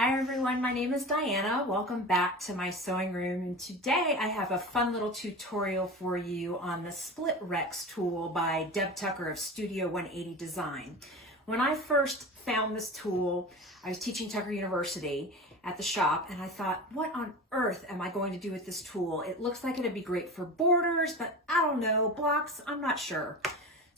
Hi everyone, my name is Diana. Welcome back to my sewing room, and today I have a fun little tutorial for you on the Split Rex tool by Deb Tucker of Studio 180 Design. When I first found this tool, I was teaching Tucker University at the shop, and I thought, what on earth am I going to do with this tool? It looks like it'd be great for borders, but I don't know, blocks, I'm not sure.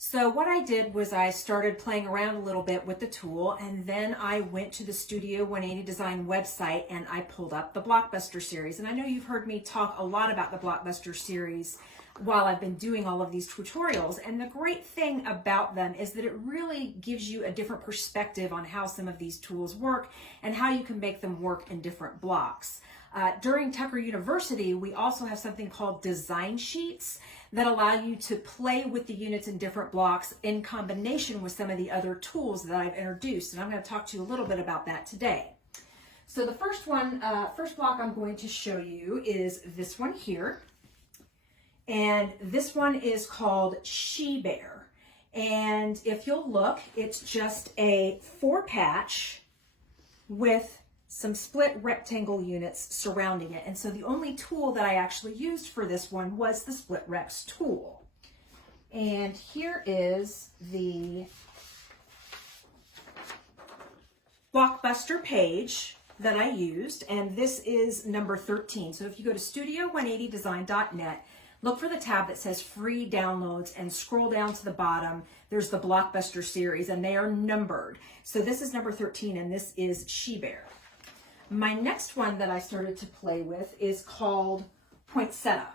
So what I did was I started playing around a little bit with the tool, and then I went to the Studio 180 Design website and I pulled up the Blockbuster series. And I know you've heard me talk a lot about the Blockbuster series while I've been doing all of these tutorials. And the great thing about them is that it really gives you a different perspective on how some of these tools work and how you can make them work in different blocks. During Tucker University, we also have something called design sheets that allow you to play with the units in different blocks in combination with some of the other tools that I've introduced. And I'm going to talk to you a little bit about that today. So the first block I'm going to show you is this one here. And this one is called She Bear. And if you'll look, it's just a 4-patch with some split rectangle units surrounding it. And so the only tool that I actually used for this one was the Split Rex tool. And here is the Blockbuster page that I used, and this is number 13. So if you go to studio180design.net, look for the tab that says free downloads and scroll down to the bottom. There's the Blockbuster series and they are numbered. So this is number 13 and this is She Bear. My next one that I started to play with is called Poinsettia.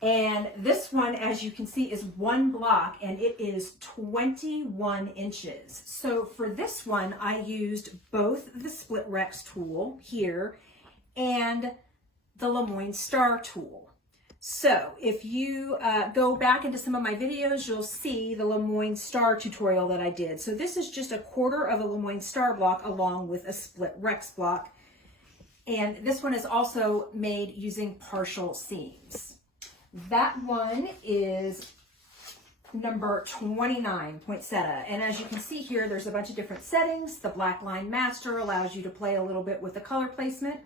And this one, as you can see, is one block and it is 21 inches. So for this one, I used both the Split Rex tool here and the Lemoyne Star tool. So if you go back into some of my videos, you'll see the Lemoyne Star tutorial that I did. So this is just a quarter of a Lemoyne Star block along with a Split Rex block. And this one is also made using partial seams. That one is number 29, Poinsettia. And as you can see here, there's a bunch of different settings. The Black Line Master allows you to play a little bit with the color placement.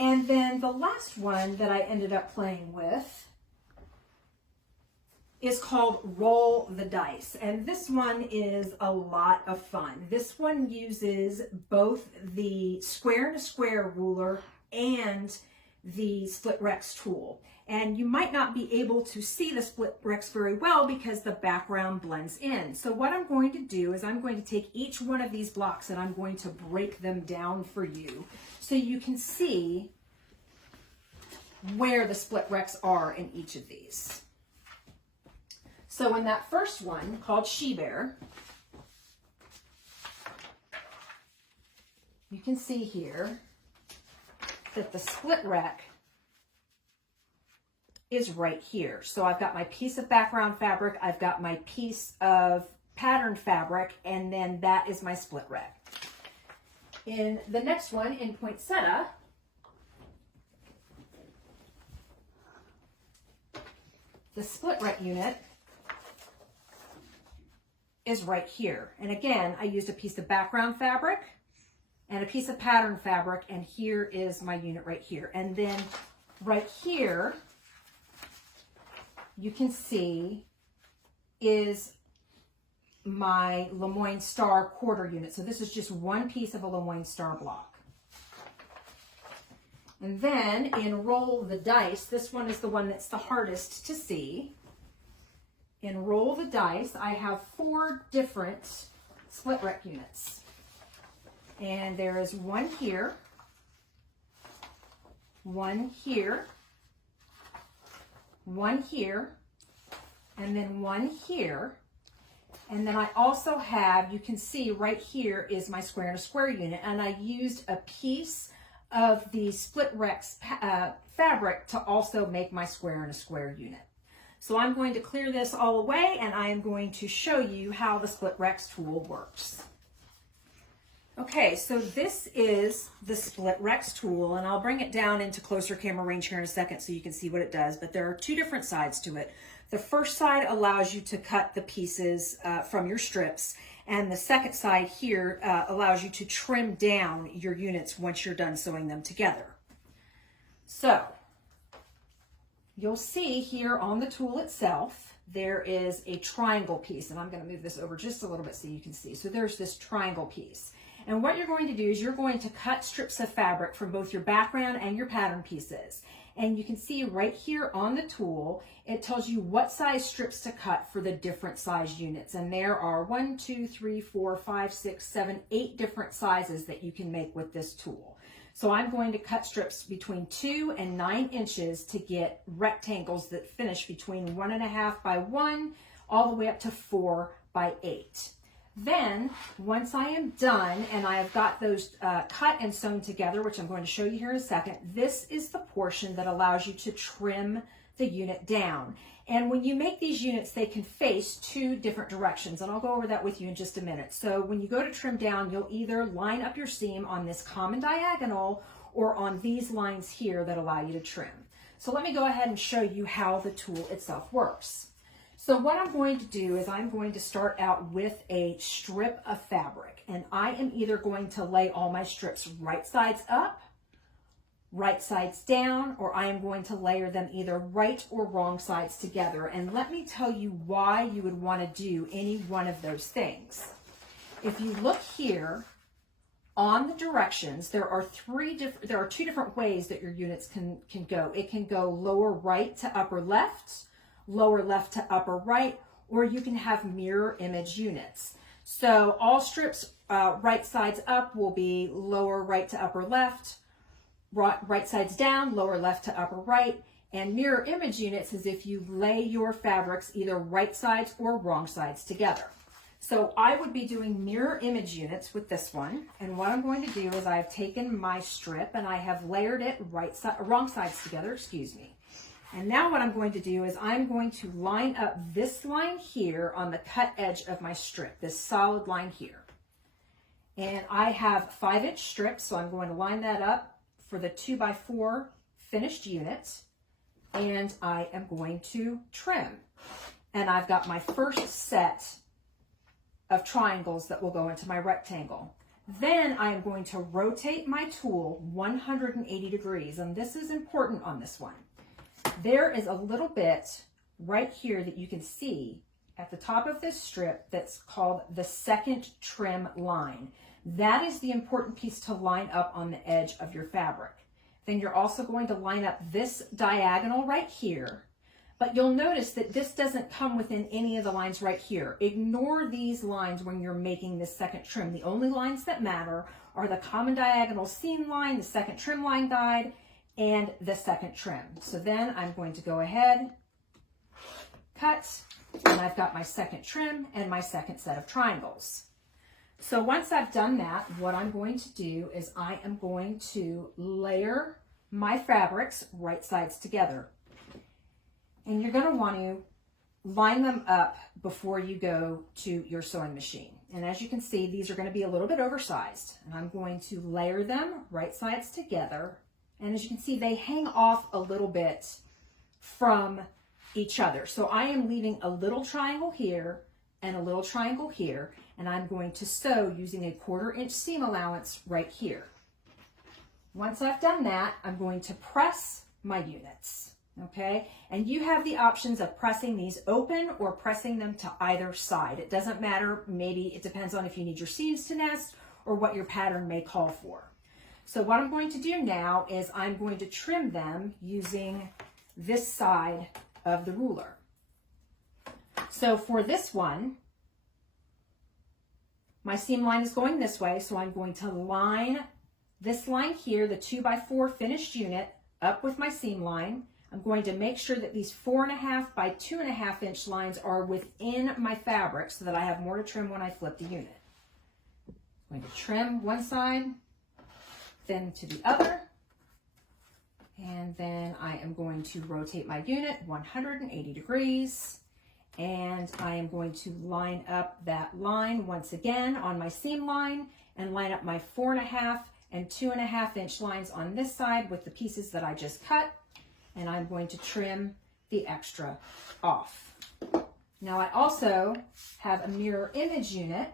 And then the last one that I ended up playing with is called Roll the Dice. And this one is a lot of fun. This one uses both the square to square ruler and the Split Rex tool. And you might not be able to see the Split Rex very well because the background blends in. So what I'm going to do is I'm going to take each one of these blocks and I'm going to break them down for you so you can see where the Split Rex are in each of these. So in that first one called She Bear, you can see here that the Split Rex is right here. So I've got my piece of background fabric, I've got my piece of patterned fabric, and then that is my Split Rex. In the next one, in Poinsettia, the Split Rex unit is right here. And again, I used a piece of background fabric and a piece of pattern fabric, and here is my unit right here. And then right here, you can see is my Lemoyne Star quarter unit. So this is just one piece of a Lemoyne Star block. And then in Roll the Dice, this one is the one that's the hardest to see. In Roll the Dice, I have 4 different Split Rex units. And there is one here, one here, one here, and then one here. And then I also have, you can see right here is my square and a square unit. And I used a piece of the Split Rex fabric to also make my square and a square unit. So I'm going to clear this all away and I am going to show you how the Split Rex tool works. Okay, so this is the Split Rex tool, and I'll bring it down into closer camera range here in a second so you can see what it does, but there are 2 different sides to it. The first side allows you to cut the pieces from your strips, And the second side here allows you to trim down your units once you're done sewing them together. So you'll see here on the tool itself, there is a triangle piece, and I'm going to move this over just a little bit so you can see. So there's this triangle piece. And what you're going to do is you're going to cut strips of fabric from both your background and your pattern pieces. And you can see right here on the tool, it tells you what size strips to cut for the different size units. And there are 1, 2, 3, 4, 5, 6, 7, 8 different sizes that you can make with this tool. So I'm going to cut strips between 2 and 9 inches to get rectangles that finish between 1.5 by 1 all the way up to 4 by 8. Then, once I am done and I have got those cut and sewn together, which I'm going to show you here in a second, this is the portion that allows you to trim the unit down. And when you make these units, they can face 2 different directions, and I'll go over that with you in just a minute. So when you go to trim down, you'll either line up your seam on this common diagonal or on these lines here that allow you to trim. So let me go ahead and show you how the tool itself works. So what I'm going to do is I'm going to start out with a strip of fabric, and I am either going to lay all my strips right sides up, right sides down, or I am going to layer them either right or wrong sides together. And let me tell you why you would want to do any one of those things. If you look here on the directions, there are 2 different ways that your units can go. It can go lower right to upper left, lower left to upper right, or you can have mirror image units. So all strips right sides up will be lower right to upper left, right sides down, lower left to upper right, and mirror image units is if you lay your fabrics either right sides or wrong sides together. So I would be doing mirror image units with this one, and what I'm going to do is I've taken my strip and I have layered it wrong sides together, excuse me. And now what I'm going to do is I'm going to line up this line here on the cut edge of my strip, this solid line here. And I have 5-inch strips, so I'm going to line that up for the 2x4 finished unit, and I am going to trim. And I've got my first set of triangles that will go into my rectangle. Then I am going to rotate my tool 180 degrees, and this is important on this one. There is a little bit right here that you can see at the top of this strip that's called the second trim line. That is the important piece to line up on the edge of your fabric. Then you're also going to line up this diagonal right here, but you'll notice that this doesn't come within any of the lines right here. Ignore these lines when you're making this second trim. The only lines that matter are the common diagonal seam line, the second trim line guide, and the second trim. So then I'm going to go ahead, cut, and I've got my second trim and my second set of triangles. So once I've done that, what I'm going to do is I am going to layer my fabrics right sides together. And you're going to want to line them up before you go to your sewing machine. And as you can see, these are going to be a little bit oversized. And I'm going to layer them right sides together. And as you can see, they hang off a little bit from each other. So I am leaving a little triangle here and a little triangle here, and I'm going to sew using a 1/4 inch seam allowance right here. Once I've done that, I'm going to press my units, okay? And you have the options of pressing these open or pressing them to either side. It doesn't matter, maybe it depends on if you need your seams to nest or what your pattern may call for. So what I'm going to do now is I'm going to trim them using this side of the ruler. So for this one, my seam line is going this way, so I'm going to line this line here, the 2x4 finished unit, up with my seam line. I'm going to make sure that these 4.5 by 2.5 inch lines are within my fabric so that I have more to trim when I flip the unit. I'm going to trim one side, then to the other, and then I am going to rotate my unit 180 degrees. And I am going to line up that line once again on my seam line and line up my 4.5 and 2.5 inch lines on this side with the pieces that I just cut. And I'm going to trim the extra off. Now I also have a mirror image unit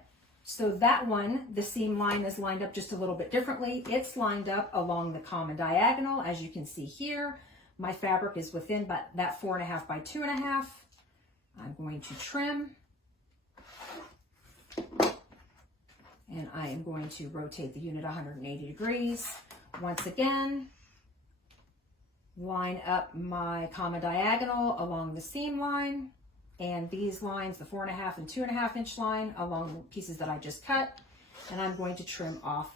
So that one, the seam line is lined up just a little bit differently. It's lined up along the common diagonal, as you can see here. My fabric is within that 4.5 by 2.5. I'm going to trim. And I am going to rotate the unit 180 degrees. Once again, line up my common diagonal along the seam line, and these lines, the 4.5 and 2.5 inch line, along the pieces that I just cut, and I'm going to trim off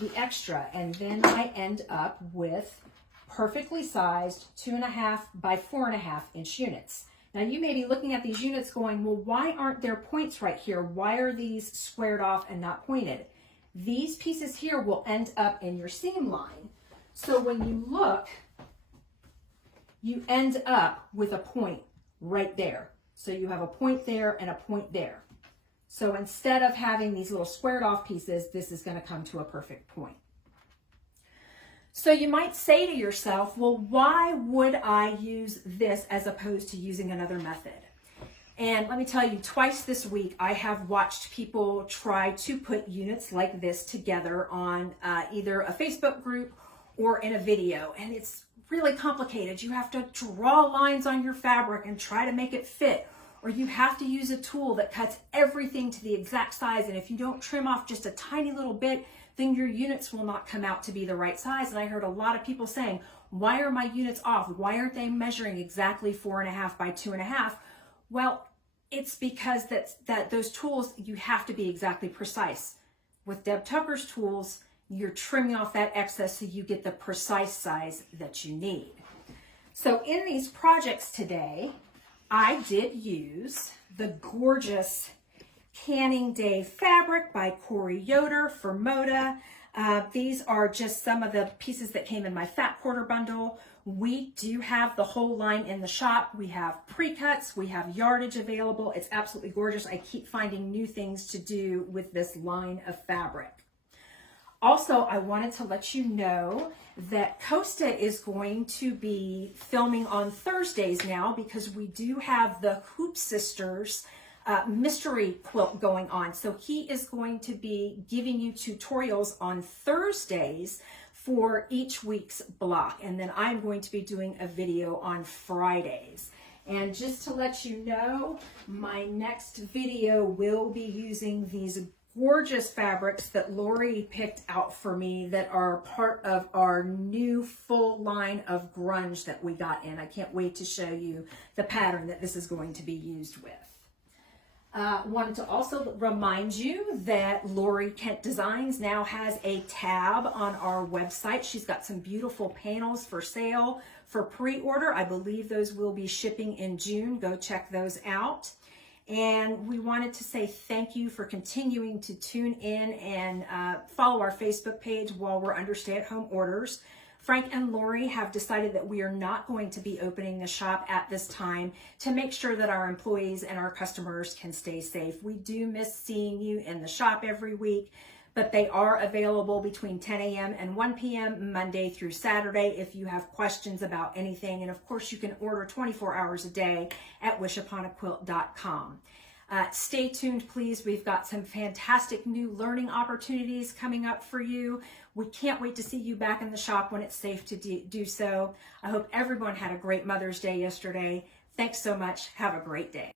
the extra. And then I end up with perfectly sized 2.5 by 4.5 inch units. Now you may be looking at these units going, well, why aren't there points right here? Why are these squared off and not pointed? These pieces here will end up in your seam line. So when you look, you end up with a point right there. So you have a point there and a point there. So instead of having these little squared off pieces, this is going to come to a perfect point. So you might say to yourself, well, why would I use this as opposed to using another method? And let me tell you, twice this week, I have watched people try to put units like this together on either a Facebook group or in a video. And it's really complicated. You have to draw lines on your fabric and try to make it fit, or you have to use a tool that cuts everything to the exact size. And if you don't trim off just a tiny little bit, then your units will not come out to be the right size. And I heard a lot of people saying, why are my units off? Why aren't they measuring exactly 4.5 by 2.5? Well, it's because that those tools, you have to be exactly precise. With Deb Tucker's tools, you're trimming off that excess so you get the precise size that you need. So in these projects today, I did use the gorgeous Canning Day fabric by Corey Yoder for Moda. These are just some of the pieces that came in my fat quarter bundle. We do have the whole line in the shop. We have pre-cuts, we have yardage available. It's absolutely gorgeous. I keep finding new things to do with this line of fabric. Also, I wanted to let you know that Costa is going to be filming on Thursdays now, because we do have the Hoop Sisters mystery quilt going on. So he is going to be giving you tutorials on Thursdays for each week's block. And then I'm going to be doing a video on Fridays. And just to let you know, my next video will be using these gorgeous fabrics that Lori picked out for me that are part of our new full line of grunge that we got in. I can't wait to show you the pattern that this is going to be used with. Wanted to also remind you that Lori Kent Designs now has a tab on our website. She's got some beautiful panels for sale for pre-order. I believe those will be shipping in June. Go check those out. And we wanted to say thank you for continuing to tune in and follow our Facebook page while we're under stay-at-home orders. Frank and Lori have decided that we are not going to be opening the shop at this time to make sure that our employees and our customers can stay safe. We do miss seeing you in the shop every week, but they are available between 10 a.m. and 1 p.m. Monday through Saturday if you have questions about anything. And of course, you can order 24 hours a day at wishuponaquilt.com. Stay tuned, please. We've got some fantastic new learning opportunities coming up for you. We can't wait to see you back in the shop when it's safe to do so. I hope everyone had a great Mother's Day yesterday. Thanks so much. Have a great day.